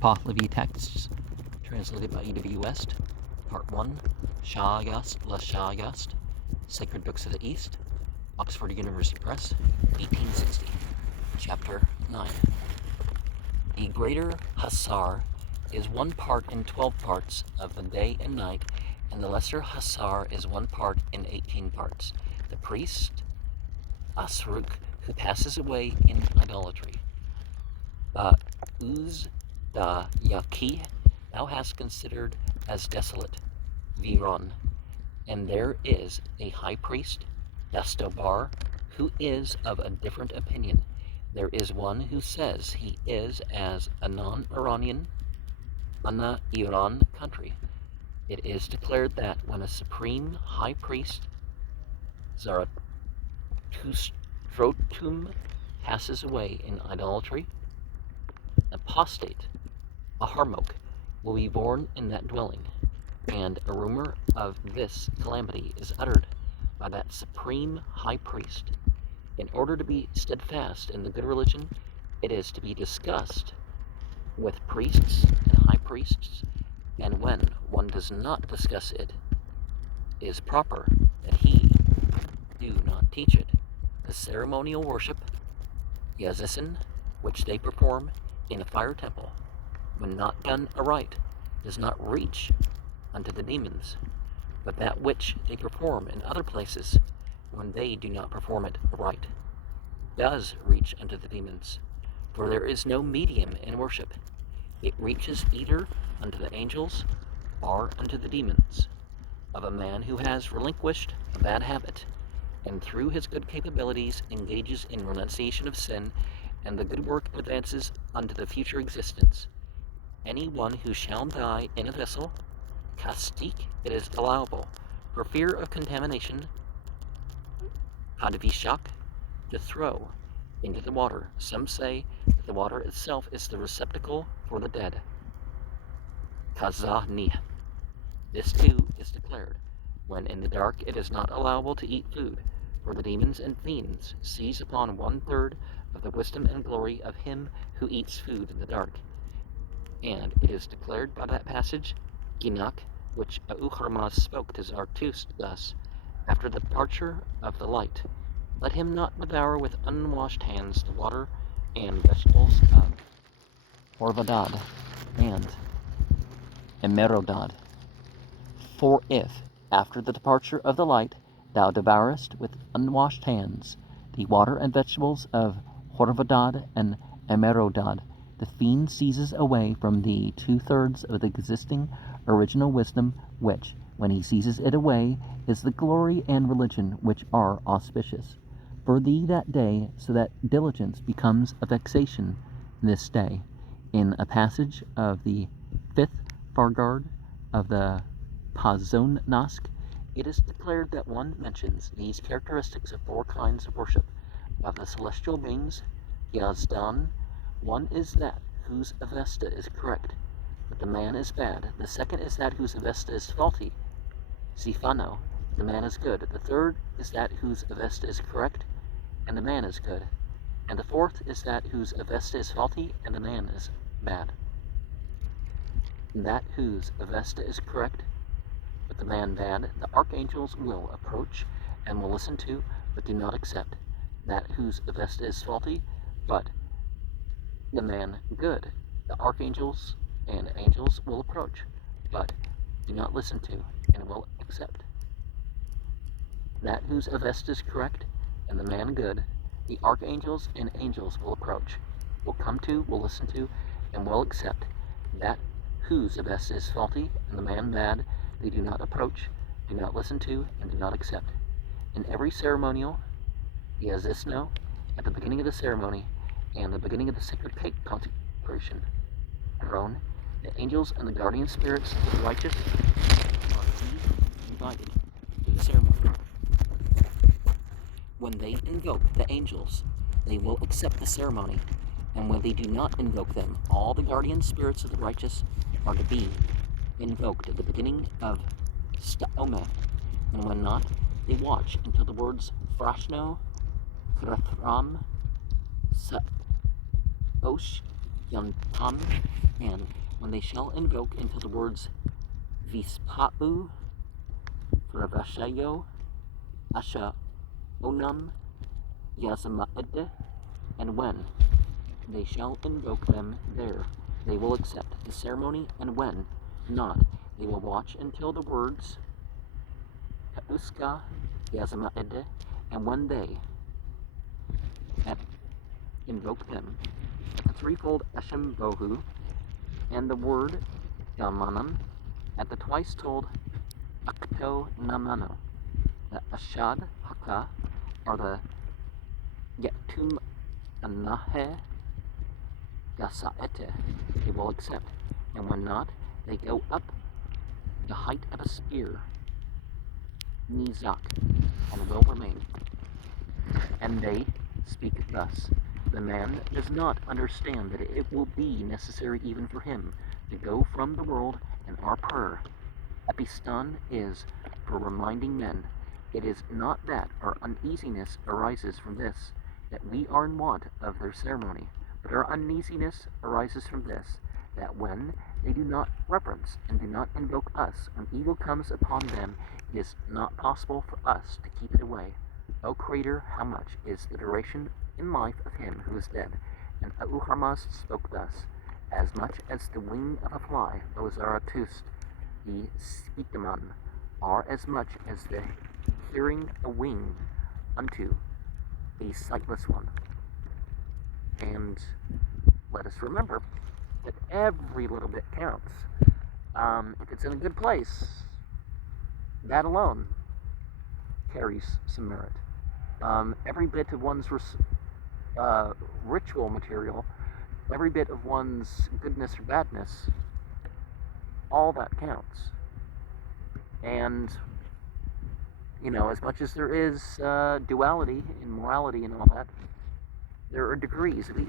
Pahlavi Texts, translated by E.W. West, Part 1, Shah Agast, La Shah Agast, Sacred Books of the East, Oxford University Press, 1860, Chapter 9. The greater Hasar is 1 part in 12 parts of the day and night, and the lesser Hasar is 1 part in 18 parts. The priest, Asruk, who passes away in idolatry. Uz da Yaki, thou hast considered as desolate, Viron. And there is a high priest, Dastobar, who is of a different opinion. There is one who says he is as a non-Iranian, Iran country. It is declared that when a supreme high priest, Zarathustrotum, passes away in idolatry, apostate, Aharmok, will be born in that dwelling, and a rumor of this calamity is uttered by that supreme high priest. In order to be steadfast in the good religion, it is to be discussed with priests and high priests, and when one does not discuss it, it is proper that he do not teach it. The ceremonial worship, Yazisin, which they perform in a fire temple, when not done aright, does not reach unto the demons, but that which they perform in other places, when they do not perform it aright, does reach unto the demons. For there is no medium in worship. It reaches either unto the angels or unto the demons. Of a man who has relinquished a bad habit, and through his good capabilities engages in renunciation of sin, and the good work advances unto the future existence. Any one who shall die in a vessel, kastik, it is allowable, for fear of contamination, kadvishak, to throw into the water. Some say that the water itself is the receptacle for the dead. Kazahni. This too is declared. When in the dark it is not allowable to eat food, for the demons and fiends seize upon 1/3 of the wisdom and glory of him who eats food in the dark. And it is declared by that passage, Ginak, which Ahura spoke to Zarathustra thus, after the departure of the light, let him not devour with unwashed hands the water and vegetables of Horvadad and Emerodad. For if, after the departure of the light, thou devourest with unwashed hands the water and vegetables of Horvadad and Emerodad, the fiend seizes away from thee 2/3 of the existing original wisdom, which, when he seizes it away, is the glory and religion which are auspicious for thee that day, so that diligence becomes a vexation this day. In a passage of the 5th Fargard of the Pazon-Nask, it is declared that one mentions these characteristics of 4 kinds of worship. Of the celestial beings, Yazdan, one is that whose Avesta is correct, but the man is bad. The second is that whose Avesta is faulty, Sifano, the man is good. The third is that whose Avesta is correct, and the man is good. And the fourth is that whose Avesta is faulty, and the man is bad. That whose Avesta is correct, but the man bad, the archangels will approach and will listen to, but do not accept. That whose Avesta is faulty, but the man good, the archangels and angels will approach, but do not listen to, and will accept. That whose Avesta is correct, and the man good, the archangels and angels will approach, will come to, will listen to, and will accept. That whose Avesta is faulty, and the man bad, they do not approach, do not listen to, and do not accept. In every ceremonial, Yazisno, at the beginning of the ceremony, and the beginning of the sacred cake consecration, Aaron, the angels and the guardian spirits of the righteous are invited to the ceremony. When they invoke the angels, they will accept the ceremony, and when they do not invoke them, all the guardian spirits of the righteous are to be invoked at the beginning of Sta'omeh, and when not, they watch until the words Frashno, Krathram, Osh, Yantam, and when they shall invoke into the words Vispau, Pravashayo, Asha Onam, Yazamaed, and when they shall invoke them there, they will accept the ceremony, and when not, they will watch until the words Kauska Yazamaed, and when they invoke them, the threefold Eshem Bohu, and the word Yamanam, at the twice told Akto Namano, the Ashad Haka, or the Yetum Anahe Gasaete, they will accept, and when not, they go up the height of a spear, Nizak, and will remain. And they speak thus: the man does not understand that it will be necessary even for him to go from the world, and our prayer, Episton, is for reminding men. It is not that our uneasiness arises from this, that we are in want of their ceremony, but our uneasiness arises from this, that when they do not reverence and do not invoke us, when evil comes upon them, it is not possible for us to keep it away. O Creator, how much is the duration in life of him who is dead? And Ahurmazd spoke thus: as much as the wing of a fly, O Zarathustra, the Spitaman, are as much as the hearing a wing unto a sightless one. And let us remember that every little bit counts. If it's in a good place, that alone carries some merit. Every bit of one's ritual material, every bit of one's goodness or badness, all that counts. And, as much as there is duality in morality and all that, there are degrees of each.